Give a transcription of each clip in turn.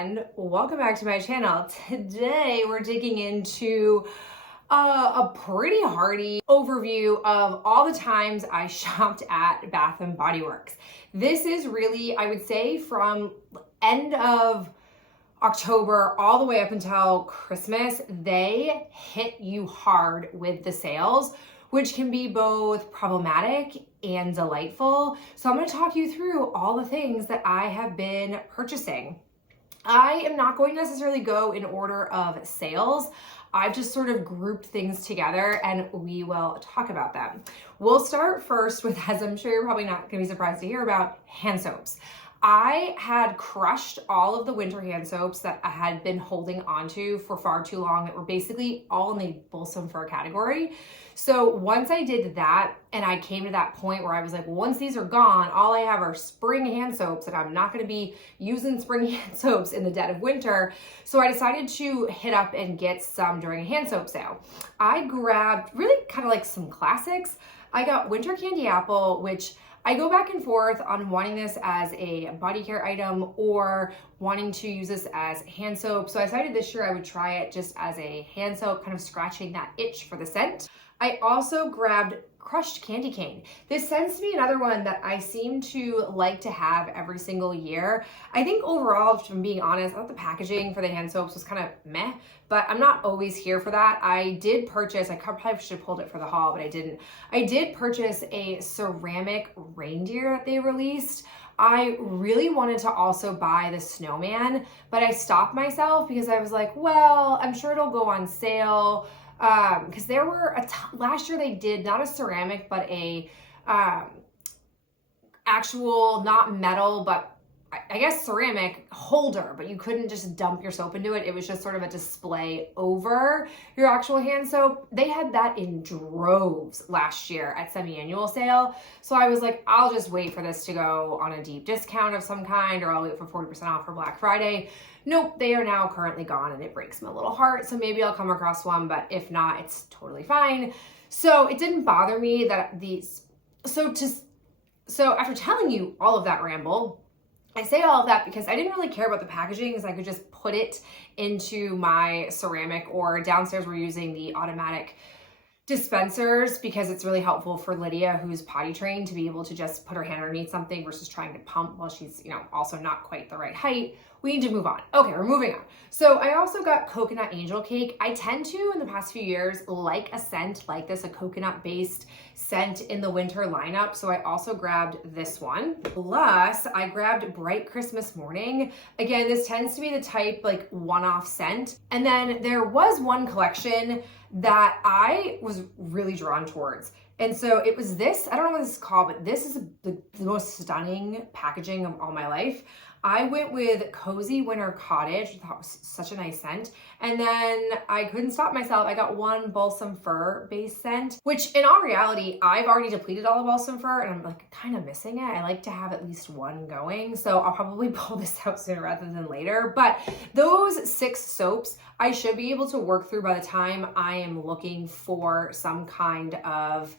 friend, welcome back to my channel. Today we're digging into a pretty hearty overview of all the times I shopped at Bath & Body Works. This is really, I would say, from end of October all the way up until Christmas, they hit you hard with the sales, which can be both problematic and delightful. So I'm going to talk you through all the things that I have been purchasing. I am not going to necessarily go in order of sales. I've just sort of grouped things together and we will talk about them. We'll start first with, as I'm sure you're probably not going to be surprised to hear about, hand soaps. I had crushed all of the winter hand soaps that I had been holding onto for far too long that were basically all in the balsam fir category. So once I did that and I came to that point where I was like, well, once these are gone, all I have are spring hand soaps and I'm not going to be using spring hand soaps in the dead of winter. So I decided to hit up and get some during a hand soap sale. I grabbed really kind of like some classics. I got Winter Candy Apple, which I go back and forth on wanting this as a Bodycare item or wanting to use this as hand soap. So I decided this year I would try it just as a hand soap, kind of scratching that itch for the scent. I also grabbed crushed candy cane. This tends to be another one that I seem to like to have every single year. I think overall, if I'm being honest, I thought the packaging for the hand soaps was kind of meh, but I'm not always here for that. I did purchase, I probably should have pulled it for the haul, but I didn't. I did purchase a ceramic reindeer that they released. I really wanted to also buy the snowman, but I stopped myself because I was like, well, I'm sure it'll go on sale. Because there were last year they did not a ceramic but a actual, not metal, but I guess ceramic holder, but you couldn't just dump your soap into it. It was just sort of a display over your actual hand soap. They had that in droves last year at semi-annual sale. So I was like, I'll just wait for this to go on a deep discount of some kind, or I'll wait for 40% off for Black Friday. Nope, they are now currently gone and it breaks my little heart. So maybe I'll come across one, but if not, it's totally fine. So it didn't bother me that these, so after telling you all of that ramble, I say all of that because I didn't really care about the packaging, because I could just put it into my ceramic, or downstairs we're using the automatic dispensers because it's really helpful for Lydia, who's potty trained, to be able to just put her hand underneath something versus trying to pump while she's, also not quite the right height. We need to move on. Okay, we're moving on. So I also got coconut angel cake. I tend to, in the past few years, like a scent like this, a coconut-based scent in the winter lineup. So I also grabbed this one. Plus, I grabbed Bright Christmas Morning. Again, this tends to be the type like one-off scent. And then there was one collection that I was really drawn towards. And so it was this, I don't know what this is called, but this is the most stunning packaging of all my life. I went with Cozy Winter Cottage, which I thought was such a nice scent. And then I couldn't stop myself. I got one balsam fir based scent, which in all reality, I've already depleted all the balsam fir and I'm like kind of missing it. I like to have at least one going. So I'll probably pull this out sooner rather than later. But those 6 soaps, I should be able to work through by the time I am looking for some kind of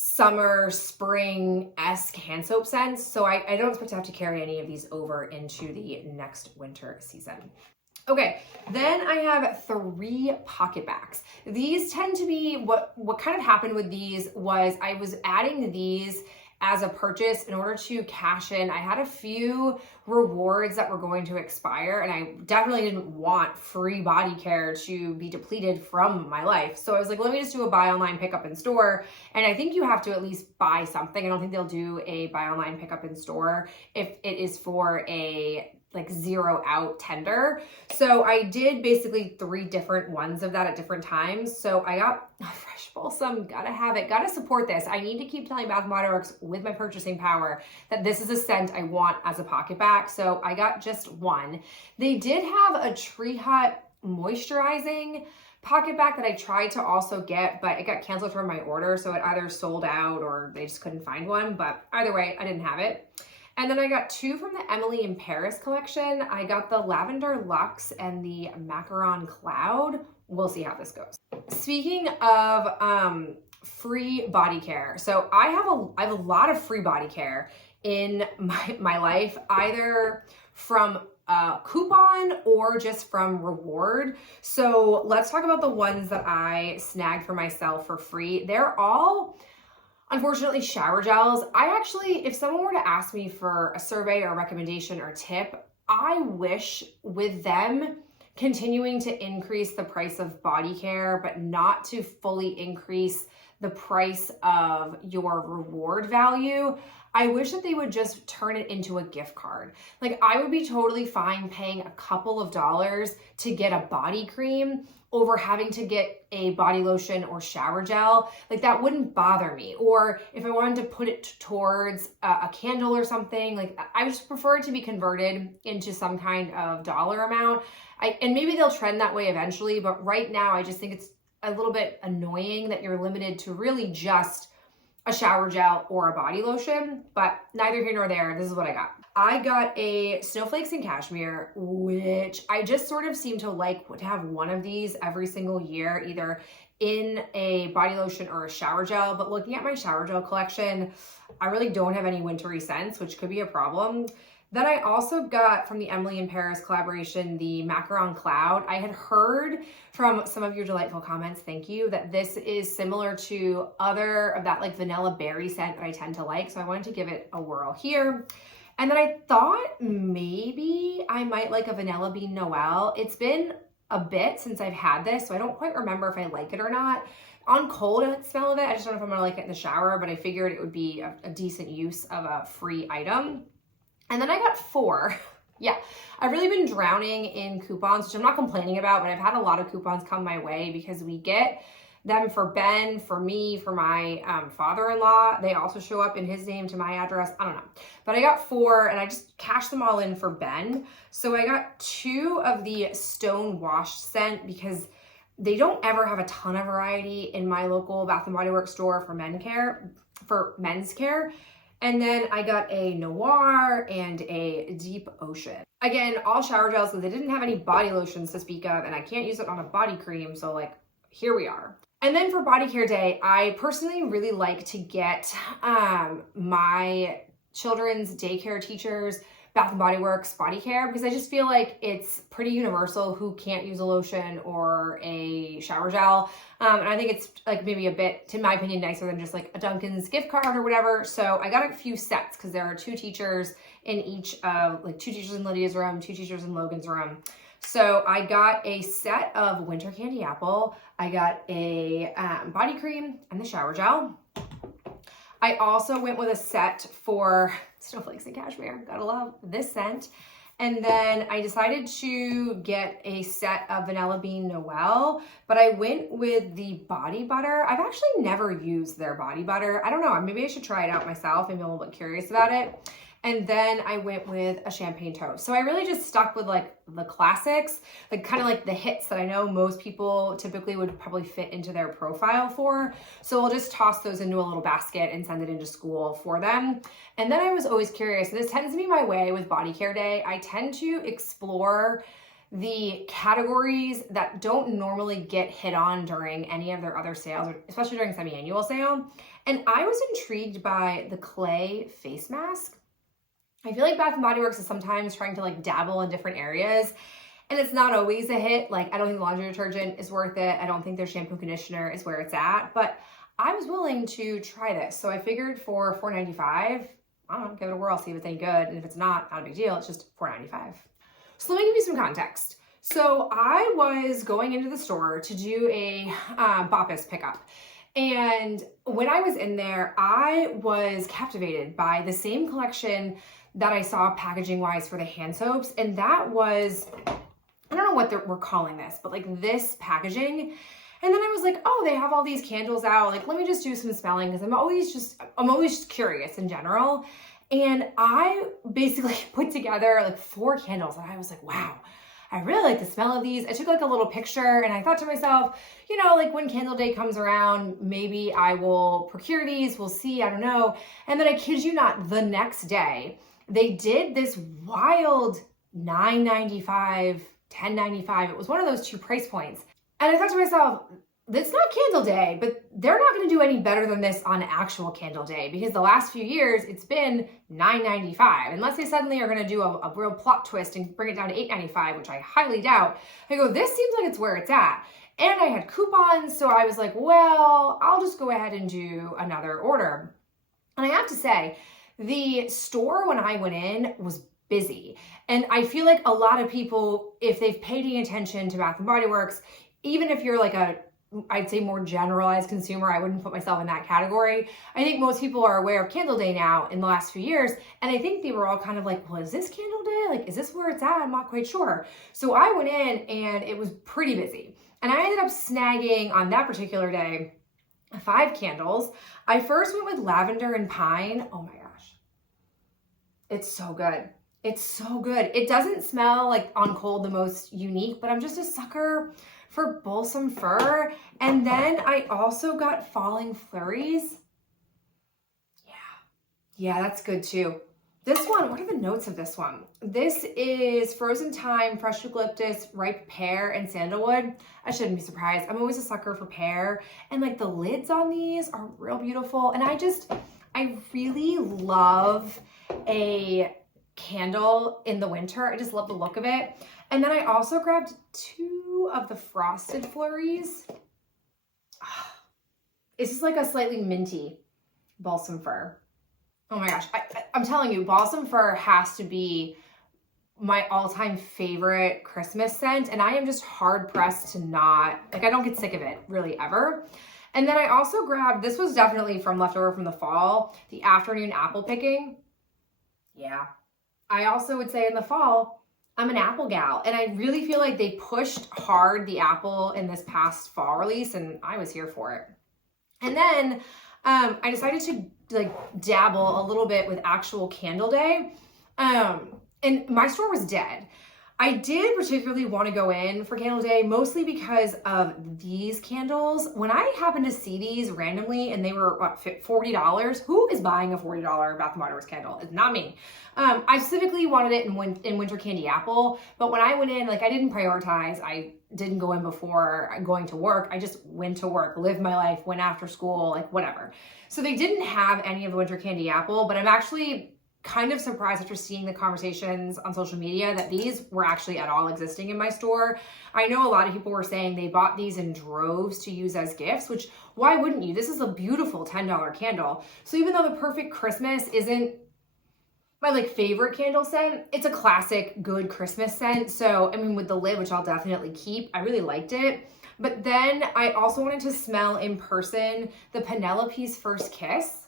summer, spring-esque hand soap scents. So I don't expect to have to carry any of these over into the next winter season. Okay, then I have 3 Pocketbacs. These tend to be, what kind of happened with these was I was adding these as a purchase in order to cash in. I had a few rewards that were going to expire and I definitely didn't want free body care to be depleted from my life. So I was like, let me just do a buy online, pick up in store. And I think you have to at least buy something. I don't think they'll do a buy online, pick up in store if it is for a like 0 out tender. So I did basically 3 different ones of that at different times. So I got fresh balsam, gotta have it, gotta support this. I need to keep telling Bath & Body Works with my purchasing power that this is a scent I want as a Pocketbac. So I got just one. They did have a Tree Hut moisturizing Pocketbac that I tried to also get, but it got canceled from my order. So it either sold out or they just couldn't find one, but either way, I didn't have it. And then I got 2 from the Emily in Paris collection. I got the Lavender Luxe and the Macaron Cloud. We'll see how this goes. Speaking of free body care, so I have a lot of free body care in my life, either from coupon or just from reward. So let's talk about the ones that I snagged for myself for free. They're all, unfortunately, shower gels. I actually, if someone were to ask me for a survey or a recommendation or tip, I wish with them continuing to increase the price of Bodycare, but not to fully increase the price of your reward value. I wish that they would just turn it into a gift card. Like, I would be totally fine paying a couple of dollars to get a body cream over having to get a body lotion or shower gel. Like, that wouldn't bother me. Or if I wanted to put it towards a candle or something, like, I just prefer it to be converted into some kind of dollar amount. And maybe they'll trend that way eventually, but right now I just think it's a little bit annoying that you're limited to really just a shower gel or a body lotion, but neither here nor there. This is what I got. I got a Snowflakes and Cashmere, which I just sort of seem to like to have one of these every single year, either in a body lotion or a shower gel. But looking at my shower gel collection, I really don't have any wintry scents, which could be a problem. Then I also got from the Emily in Paris collaboration, the Macaron Cloud. I had heard from some of your delightful comments, thank you, that this is similar to other of that like vanilla berry scent that I tend to like. So I wanted to give it a whirl here. And then I thought maybe I might like a Vanilla Bean Noel. It's been a bit since I've had this, so I don't quite remember if I like it or not. On cold, I like the smell of it. I just don't know if I'm gonna like it in the shower, but I figured it would be a decent use of a free item. And then I got 4. Yeah, I've really been drowning in coupons, which I'm not complaining about, but I've had a lot of coupons come my way because we get them for Ben, for me, for my father-in-law. They also show up in his name to my address. I don't know. But I got 4 and I just cashed them all in for Ben. So I got 2 of the Stone Wash scent because they don't ever have a ton of variety in my local Bath & Body Works store for men's care. And then I got a Noir and a Deep Ocean. Again, all shower gels, so they didn't have any body lotions to speak of, and I can't use it on a body cream, so like, here we are. And then for Bodycare Day, I personally really like to get my children's daycare teachers Bath & Body Works body care because I just feel like it's pretty universal who can't use a lotion or a shower gel. And I think it's like maybe a bit, in my opinion, nicer than just like a Dunkin's gift card or whatever. So I got a few sets because there are 2 teachers in each of, like 2 teachers in Lydia's room, 2 teachers in Logan's room. So I got a set of Winter Candy Apple. I got a body cream and the shower gel. I also went with a set for Snowflakes and Cashmere. Gotta love this scent. And then I decided to get a set of Vanilla Bean Noel, but I went with the body butter. I've actually never used their body butter. I don't know, maybe I should try it out myself. Maybe I'm a little bit curious about it. And then I went with a champagne toast. So I really just stuck with like the classics, like kind of like the hits that I know most people typically would probably fit into their profile for. So I'll just toss those into a little basket and send it into school for them. And then I was always curious, and this tends to be my way with Bodycare Day, I tend to explore the categories that don't normally get hit on during any of their other sales, especially during semi-annual sale. And I was intrigued by the clay face mask. I feel like Bath & Body Works is sometimes trying to like dabble in different areas and it's not always a hit. Like, I don't think laundry detergent is worth it. I don't think their shampoo conditioner is where it's at, but I was willing to try this. So I figured for $4.95, I don't know, give it a whirl, see if it's any good. And if it's not a big deal. It's just $4.95. So let me give you some context. So I was going into the store to do a Boppis pickup. And when I was in there, I was captivated by the same collection that I saw packaging wise for the hand soaps. And that was, I don't know what we're calling this, but like this packaging. And then I was like, oh, they have all these candles out. Like, let me just do some smelling because I'm always just curious in general. And I basically put together like 4 candles and I was like, wow, I really like the smell of these. I took like a little picture and I thought to myself, you know, like when candle day comes around, maybe I will procure these. We'll see. I don't know. And then I kid you not, the next day, they did this wild $9.95, $10.95. It was one of those 2 price points. And I thought to myself, it's not Candle Day, but they're not going to do any better than this on actual Candle Day, because the last few years it's been $9.95. Unless they suddenly are going to do a real plot twist and bring it down to $8.95, which I highly doubt. I go, this seems like it's where it's at. And I had coupons, so I was like, well, I'll just go ahead and do another order. And I have to say, the store when I went in was busy. And I feel like a lot of people, if they've paid any attention to Bath & Body Works, even if you're like I'd say more generalized consumer, I wouldn't put myself in that category. I think most people are aware of Candle Day now in the last few years. And I think they were all kind of like, well, is this Candle Day? Like, is this where it's at? I'm not quite sure. So I went in and it was pretty busy. And I ended up snagging on that particular day 5 candles. I first went with lavender and pine. Oh my gosh. It's so good. It's so good. It doesn't smell like on cold the most unique, but I'm just a sucker for balsam fir. And then I also got falling flurries. Yeah, that's good too. This one, what are the notes of this one? This is frozen thyme, fresh eucalyptus, ripe pear, and sandalwood. I shouldn't be surprised. I'm always a sucker for pear. And like the lids on these are real beautiful. And I really love a candle in the winter. I just love the look of it. And then I also grabbed 2 of the frosted flurries. This is like a slightly minty balsam fir. Oh my gosh, I'm telling you, balsam fir has to be my all-time favorite Christmas scent, and I am just hard-pressed to not, like, I don't get sick of it really ever. And then I also grabbed, this was definitely from leftover from the fall, the afternoon apple picking. Yeah, I also would say in the fall, I'm an apple gal, and I really feel like they pushed hard the apple in this past fall release, and I was here for it. And then I decided to like dabble a little bit with actual Candle Day. And my store was dead. I did particularly want to go in for Candle Day, mostly because of these candles. When I happened to see these randomly and they were what, $40, who is buying a $40 Bath & Body Works candle? It's not me. I specifically wanted it in Winter Candy Apple, but when I went in, like I didn't prioritize. I didn't go in before going to work. I just went to work, lived my life, went after school, like whatever. So they didn't have any of the Winter Candy Apple, but I'm actually kind of surprised after seeing the conversations on social media that these were actually at all existing in my store. I know a lot of people were saying they bought these in droves to use as gifts, which why wouldn't you? This is a beautiful $10 candle. So even though the Perfect Christmas isn't my like favorite candle scent, it's a classic good Christmas scent. So I mean, with the lid, which I'll definitely keep, I really liked it. But then I also wanted to smell in person the Penelope's First Kiss.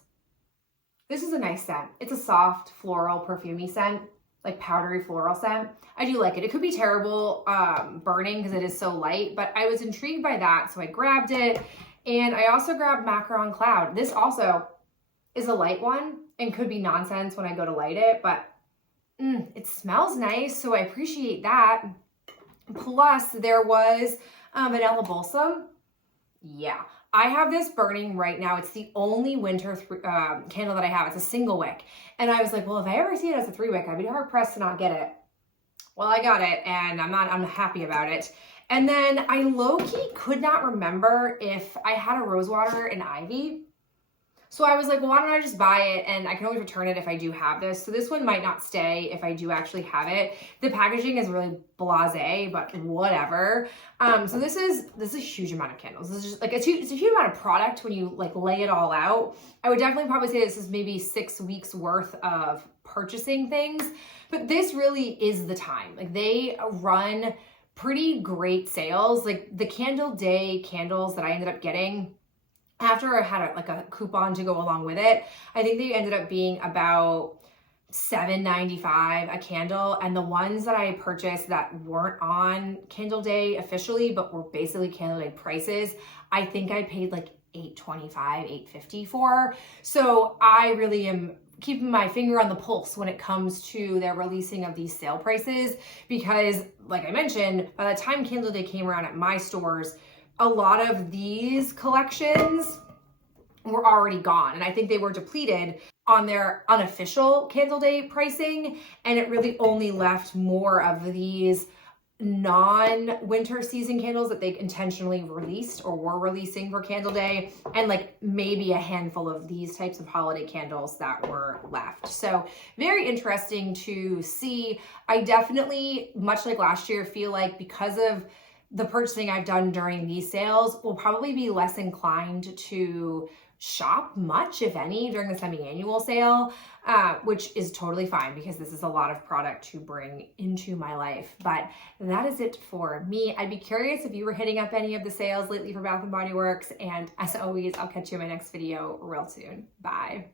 This is a nice scent. It's a soft floral perfumey scent, like powdery floral scent. I do like it. It could be terrible burning because it is so light, but I was intrigued by that, so I grabbed it. And I also grabbed Macaron Cloud. This also is a light one and could be nonsense when I go to light it, but it smells nice, so I appreciate that. Plus, there was vanilla balsam. Yeah. I have this burning right now. It's the only winter candle that I have. It's a single wick. And I was like, well, if I ever see it as a 3-wick, I'd be hard pressed to not get it. Well, I got it and I'm happy about it. And then I low-key could not remember if I had a rosewater and ivy. So I was like, well, why don't I just buy it? And I can always return it if I do have this. So this one might not stay if I do actually have it. The packaging is really blasé, but whatever. So this is a huge amount of candles. This is just like it's a huge amount of product when you like lay it all out. I would definitely probably say this is maybe 6 weeks worth of purchasing things, but this really is the time. Like they run pretty great sales. Like the Candle Day candles that I ended up getting, after I had a coupon to go along with it, I think they ended up being about $7.95 a candle. And the ones that I purchased that weren't on Candle Day officially, but were basically Candle Day prices, I think I paid like $8.25, $8.50 for. So I really am keeping my finger on the pulse when it comes to their releasing of these sale prices, because like I mentioned, by the time Candle Day came around at my stores, a lot of these collections were already gone. And I think they were depleted on their unofficial Candle Day pricing. And it really only left more of these non-winter season candles that they intentionally released or were releasing for Candle Day, and like maybe a handful of these types of holiday candles that were left. So very interesting to see. I definitely, much like last year, feel like because of the purchasing I've done during these sales, will probably be less inclined to shop much, if any, during the semi-annual sale, which is totally fine because this is a lot of product to bring into my life. But that is it for me. I'd be curious if you were hitting up any of the sales lately for Bath & Body Works. And as always, I'll catch you in my next video real soon. Bye.